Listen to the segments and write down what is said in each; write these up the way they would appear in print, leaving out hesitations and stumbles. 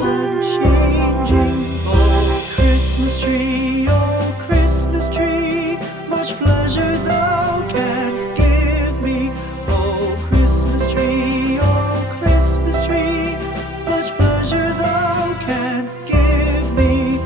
unchanging. Oh Christmas tree, much pleasure thou canst give me. Oh Christmas tree, much pleasure thou canst give me.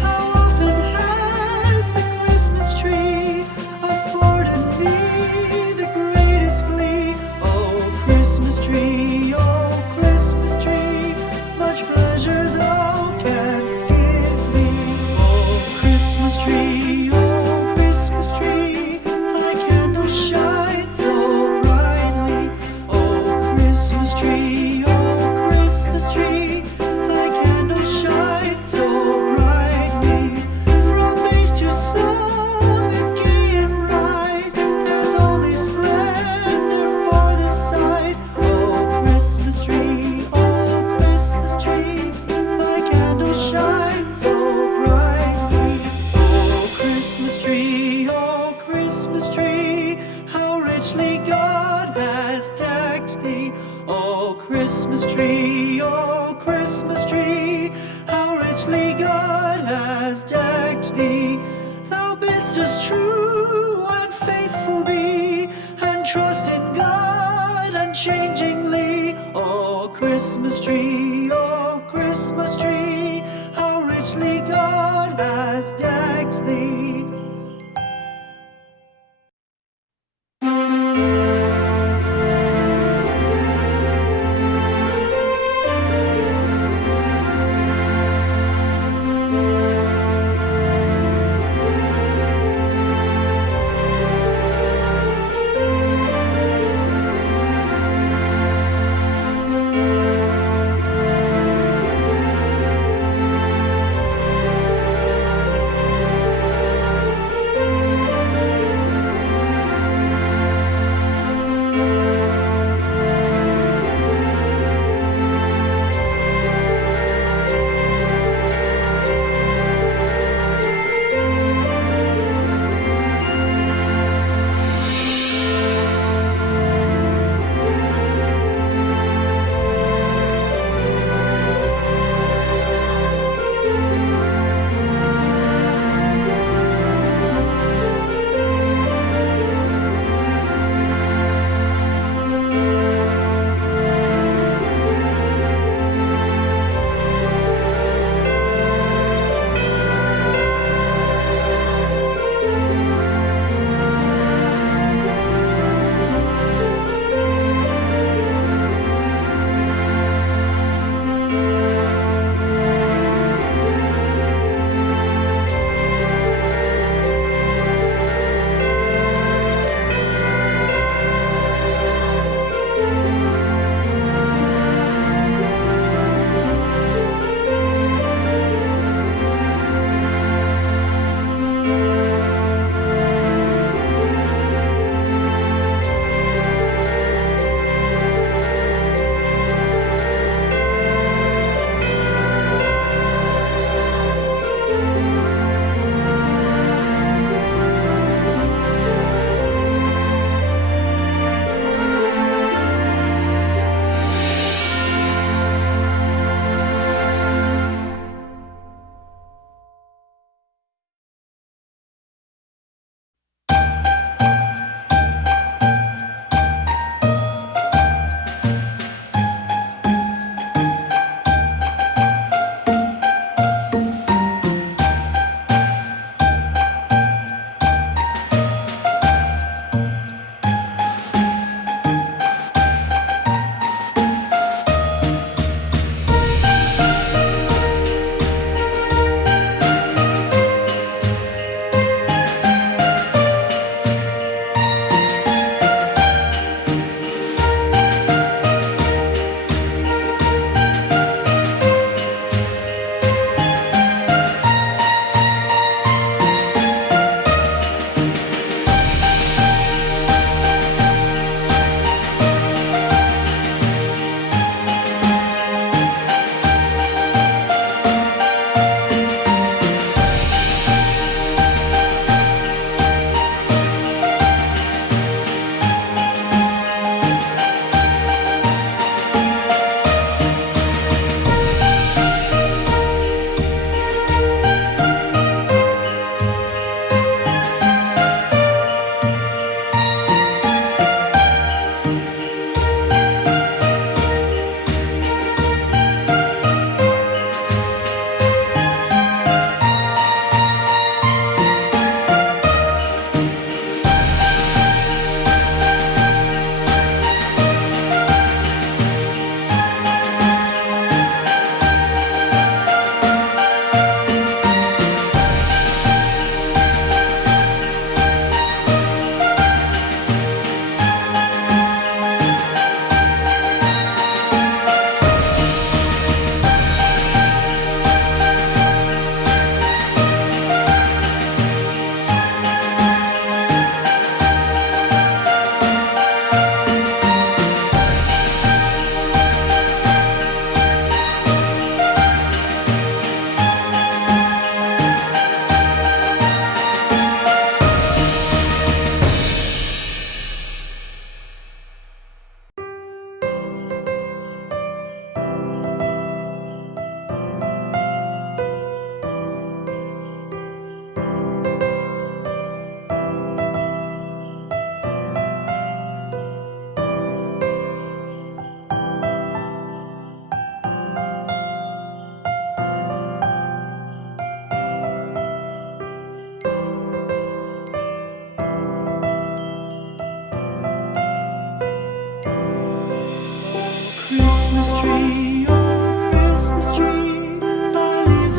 How often has the Christmas tree afforded me the greatest glee? Oh Christmas tree, much pleasure thou canst give me. Oh Christmas tree, thy candles shine so brightly. Oh Christmas tree, thy candles shine so brightly. From base to summit, gay and bright, there's only splendor for the sight. Oh Christmas tree, thy candles shine so brightly. Oh Christmas tree, how richly God has decked thee. Oh Christmas tree, how richly God has decked thee. Thou bidst us true and faithful be, and trust in God unchangingly. Oh Christmas tree, how richly God has decked thee.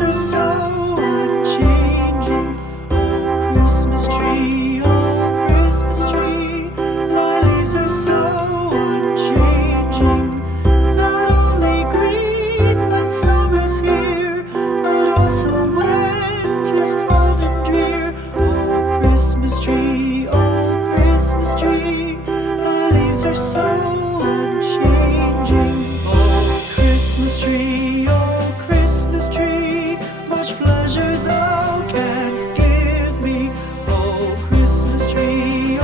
leaves are so unchanging. Oh, Christmas tree, oh, Christmas tree, thy leaves are so unchanging. Not only green when summer's here, but also when 'tis cold and drear. Oh, Christmas tree, thy leaves are so unchanging. Oh, Christmas tree, much pleasure thou canst give me. Oh, Christmas tree,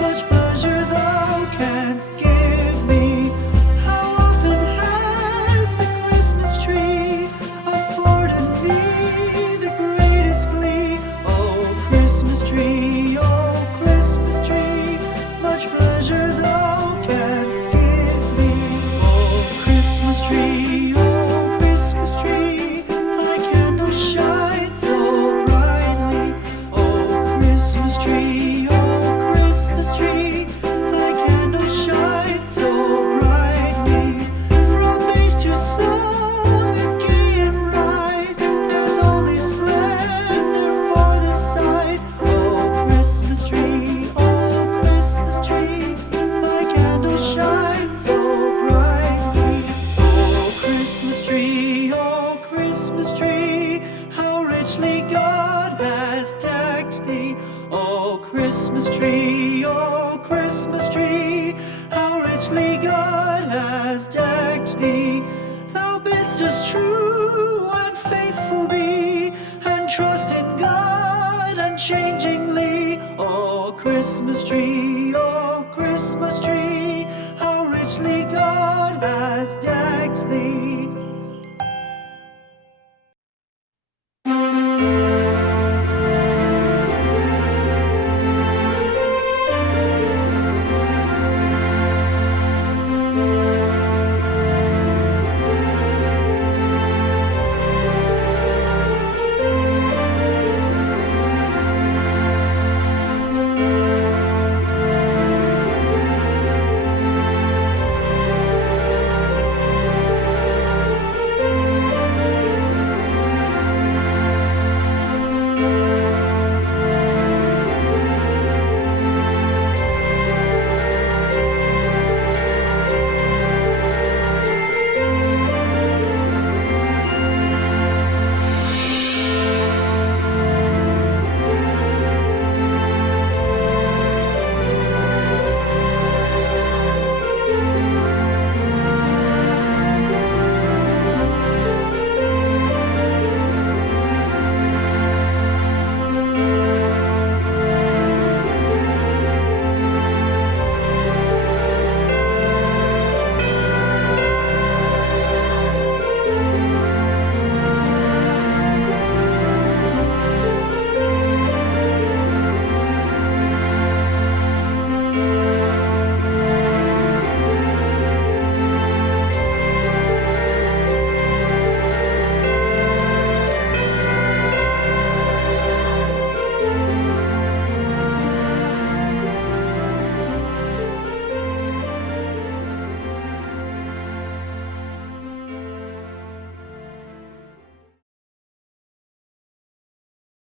much pleasure thou canst give me. How often has the Christmas tree afforded me the greatest glee? Oh, Christmas tree, much pleasure thou canst give me. Oh, Christmas tree, thy candles shine so brightly. Oh, Christmas tree, thy candles shine so brightly. From base to summit, gay and bright, there's only splendor for the sight. Oh, Christmas tree, thy candles shine so brightly. Oh, Christmas tree, how richly God has decked thee. Oh, Christmas tree, how richly God has decked thee. Thou bidst us true and faithful be, and trust in God unchangingly. Oh, Christmas tree,